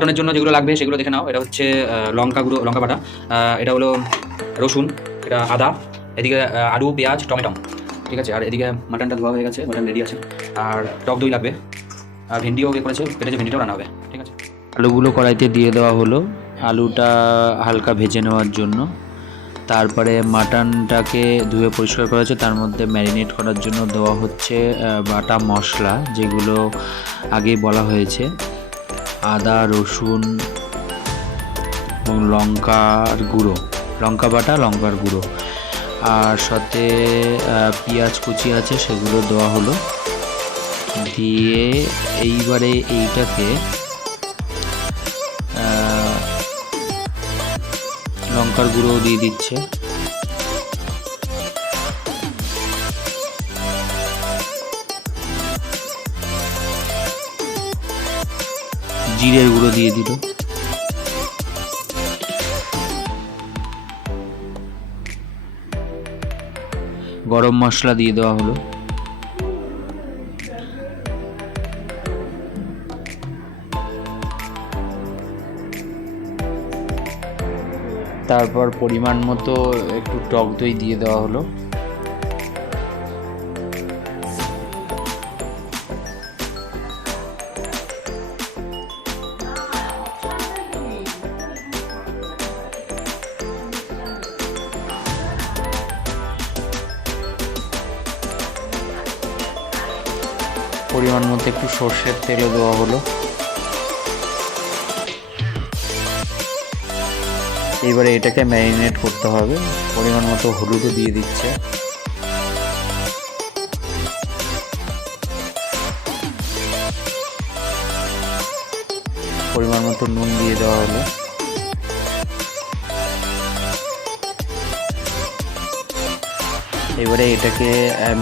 মাটনের জন্য যেগুলো লাগবে সেগুলো দেখে নাও। এটা হচ্ছে লঙ্কা গুঁড়ো, লঙ্কা বাটা, এটা হলো রসুন, এটা আদা, এদিকে আলু, পেঁয়াজ, টমেটো, ঠিক আছে। আর এদিকে মাটনটা ধোয়া হয়ে গেছে, মাটন রেডি আছে। আর টক দই লাগবে, আর ভিন্ডিও করেছে, কেটেছে, ভিন্ডিটাও রান্না হবে, ঠিক আছে। আলুগুলো কড়াইতে দিয়ে দেওয়া হলো আলুটা হালকা ভেজে নেওয়ার জন্য। তারপরে মাটনটাকে ধুয়ে পরিষ্কার করা হচ্ছে, তার মধ্যে ম্যারিনেট করার জন্য দেওয়া হচ্ছে বাটা মশলা, যেগুলো আগেই বলা হয়েছে, আদা, রসুন এবং লঙ্কার গুঁড়ো, লঙ্কা বাটা, লঙ্কার গুঁড়ো, আর সাথে পেঁয়াজ কুচি আছে, সেগুলো দেওয়া হলো। দিয়ে এইবারে এইটাকে লঙ্কার গুঁড়ো দিয়ে দিচ্ছে, জিরের গুঁড়ো দিয়ে দিল, গরম মশলা দিয়ে দেওয়া হলো। তারপর পরিমাণ মতো একটু টক দই দিয়ে দেওয়া হলো। পরিমাণ মতো একটু সর্ষের তেলও দেওয়া হলো। এবারে এটাকে ম্যারিনেট করতে হবে। পরিমাণ মতো হলুদও দিয়ে দিচ্ছে, পরিমাণ মতো নুন দিয়ে দেওয়া হলো। এবারে এটাকে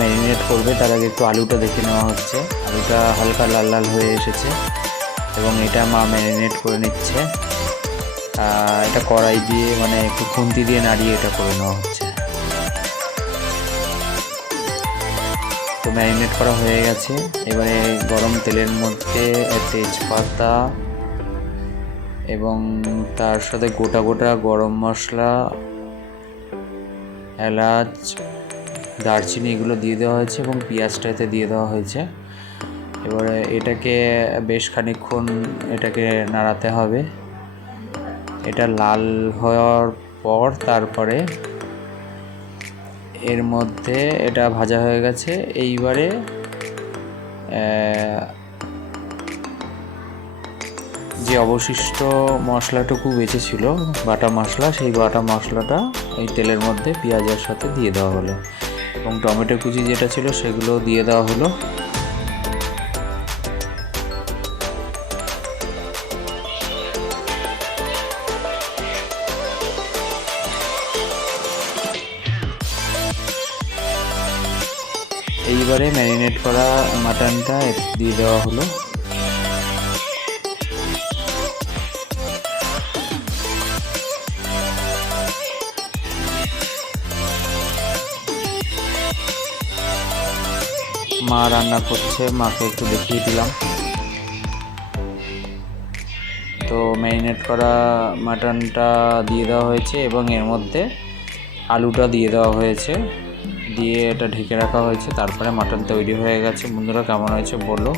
ম্যারিনেট করবে, তার আগে একটু আলুটা দেখে নেওয়া হচ্ছে। আলুটা হালকা লাল লাল হয়ে এসেছে এবং এটা মা ম্যারিনেট করে নিচ্ছে। এটা কড়াই দিয়ে, মানে একটু খুন্তি দিয়ে নাড়িয়ে এটা করে নেওয়া হচ্ছে। তো ম্যারিনেট করা হয়ে গেছে। এবারে গরম তেলের মধ্যে তেজপাতা এবং তার সাথে গোটা গোটা গরম মশলা, এলাচ, দারচিনি, এগুলো দিয়ে দেওয়া হয়েছে এবং পেঁয়াজটা এতে দিয়ে দেওয়া হয়েছে। এবারে এটাকে বেশ খানিকক্ষণ এটাকে নাড়াতে হবে। এটা লাল হওয়ার পর তারপরে এর মধ্যে এটা ভাজা হয়ে গেছে। এইবারে যে অবশিষ্ট মশলাটুকু বেঁচে ছিল, বাটা মশলা, সেই বাটা মশলাটা এই তেলের মধ্যে পেঁয়াজের সাথে দিয়ে দেওয়া হলো এবং টমেটো কুচি যেটা ছিল সেগুলো দিয়ে দেওয়া হলো। এইবারে ম্যারিনেট করা মাটনটা দিয়ে দেওয়া হলো। মা রান্না করছে, মাকে একটু দেখিয়ে দিলাম। তো ম্যারিনেট করা মাটনটা দিয়ে দেওয়া হয়েছে এবং এর মধ্যে আলুটা দিয়ে দেওয়া হয়েছে, দিয়ে এটা ঢেকে রাখা হয়েছে। তারপরে মাটন তৈরি হয়ে গেছে। বন্ধুরা, কেমন হয়েছে বলো।